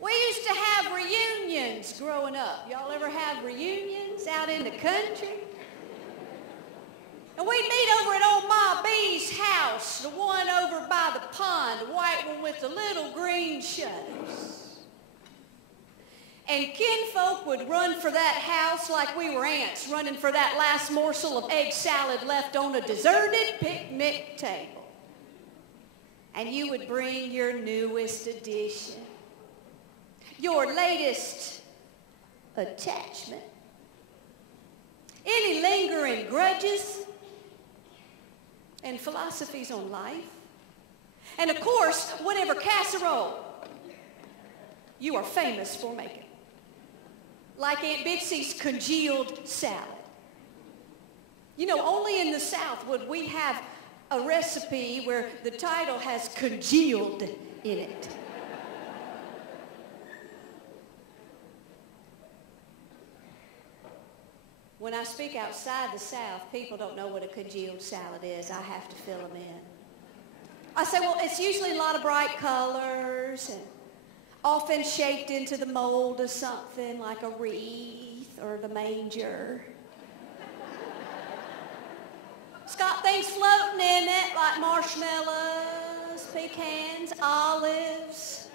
We used to have reunions growing up. Y'all ever have reunions out in the country? And we'd meet over at old Ma B's house, the one over by the pond, the white one with the little green shutters. And kinfolk would run for that house like we were ants running for that last morsel of egg salad left on a deserted picnic table. And you would bring your newest addition, your latest attachment, any lingering grudges and philosophies on life, and of course, whatever casserole you are famous for making, like Aunt Bitsy's congealed salad. You know, only in the South would we have a recipe where the title has congealed in it. When I speak outside the South, people don't know what a congealed salad is. I have to fill them in. I say, well, it's usually a lot of bright colors and often shaped into the mold of something like a wreath or the manger. It's got things floating in it like marshmallows, pecans, olives.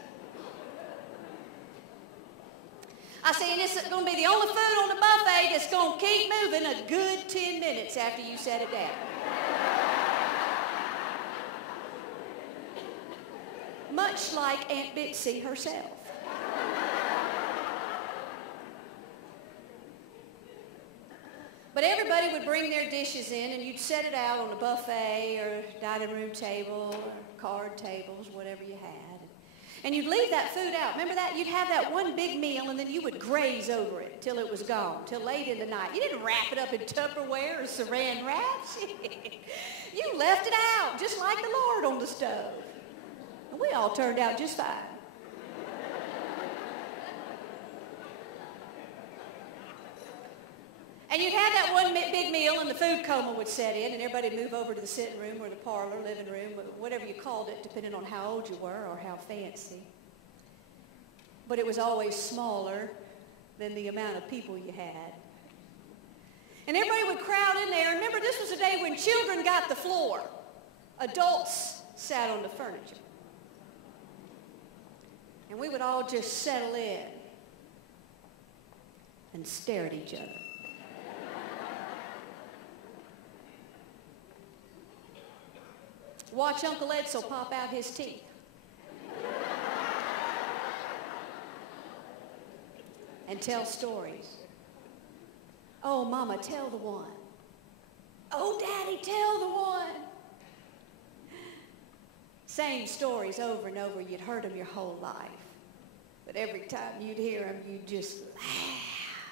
I say, and it's going to be the only food on the buffet that's going to keep moving a good 10 minutes after you set it down. Much like Aunt Bitsy herself. But everybody would bring their dishes in, and you'd set it out on the buffet or dining room table or card tables, whatever you had. And you'd leave that food out. Remember that? You'd have that one big meal, and then you would graze over it till it was gone, till late in the night. You didn't wrap it up in Tupperware or saran wraps. You left it out, just like the Lord on the stove. And we all turned out just fine. And you'd have that one big meal, and the food coma would set in, and everybody would move over to the sitting room or the parlor, living room, whatever you called it, depending on how old you were or how fancy. But it was always smaller than the amount of people you had. And everybody would crowd in there. Remember, this was a day when children got the floor. Adults sat on the furniture. And we would all just settle in and stare at each other. Watch Uncle Edsel pop out his teeth. And tell stories. Oh, Mama, tell the one. Oh, Daddy, tell the one. Same stories over and over. You'd heard them your whole life. But every time you'd hear them, you'd just laugh.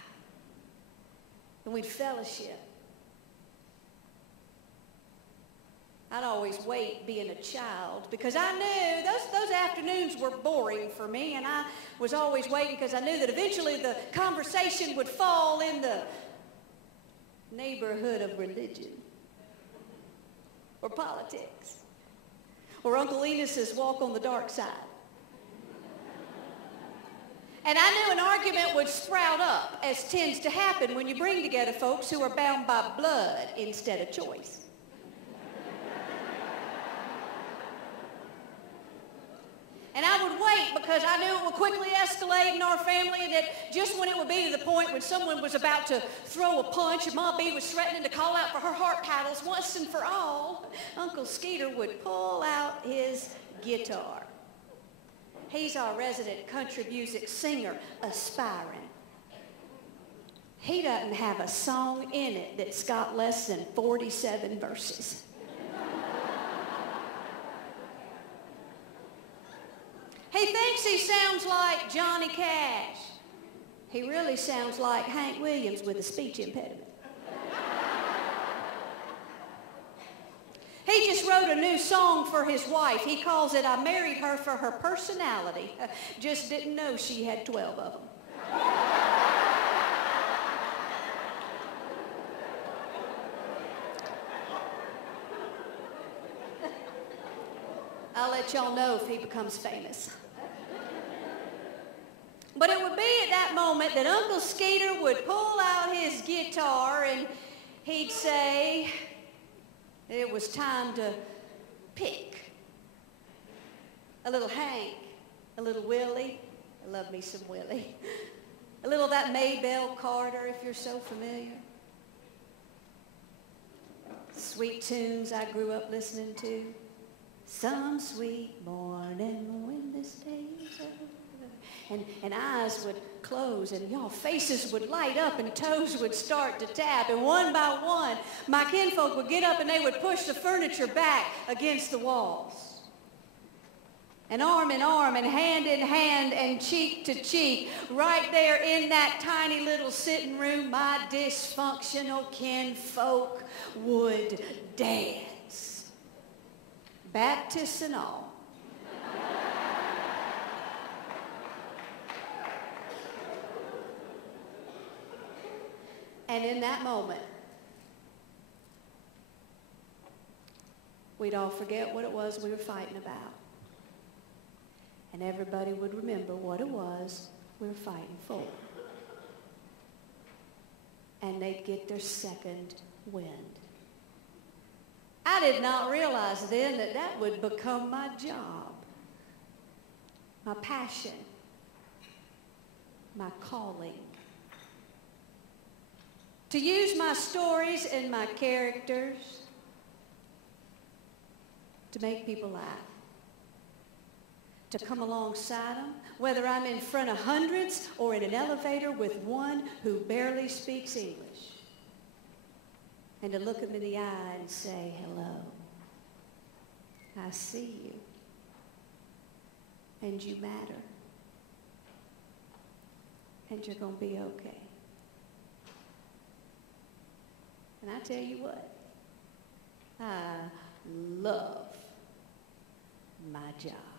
And we'd fellowship. I'd always wait being a child because I knew those afternoons were boring for me, and I was always waiting because I knew that eventually the conversation would fall in the neighborhood of religion or politics or Uncle Enos's walk on the dark side. And I knew an argument would sprout up, as tends to happen when you bring together folks who are bound by blood instead of choice. And I would wait because I knew it would quickly escalate in our family, and that just when it would be to the point when someone was about to throw a punch and Ma B was threatening to call out for her heart paddles once and for all, Uncle Skeeter would pull out his guitar. He's our resident country music singer, aspiring. He doesn't have a song in it that's got less than 47 verses. He thinks he sounds like Johnny Cash. He really sounds like Hank Williams with a speech impediment. He just wrote a new song for his wife. He calls it, I Married Her for Her Personality. Just didn't know she had 12 of them. I'll let y'all know if he becomes famous. would be at that moment that Uncle Skeeter would pull out his guitar and he'd say it was time to pick. A little Hank, a little Willie. I love me some Willie. A little of that Maybelle Carter, if you're so familiar. Sweet tunes I grew up listening to. Some sweet morning when this day is over. And eyes would close and y'all faces would light up and toes would start to tap. And one by one, my kinfolk would get up and they would push the furniture back against the walls. And arm in arm and hand in hand and cheek to cheek, right there in that tiny little sitting room, my dysfunctional kinfolk would dance. Baptists and all. And in that moment, we'd all forget what it was we were fighting about. And everybody would remember what it was we were fighting for. And they'd get their second wind. I did not realize then that that would become my job, my passion, my calling. To use my stories and my characters to make people laugh. To come alongside them, whether I'm in front of hundreds or in an elevator with one who barely speaks English. And to look them in the eye and say, hello, I see you, and you matter, and you're going to be okay. And I tell you what, I love my job.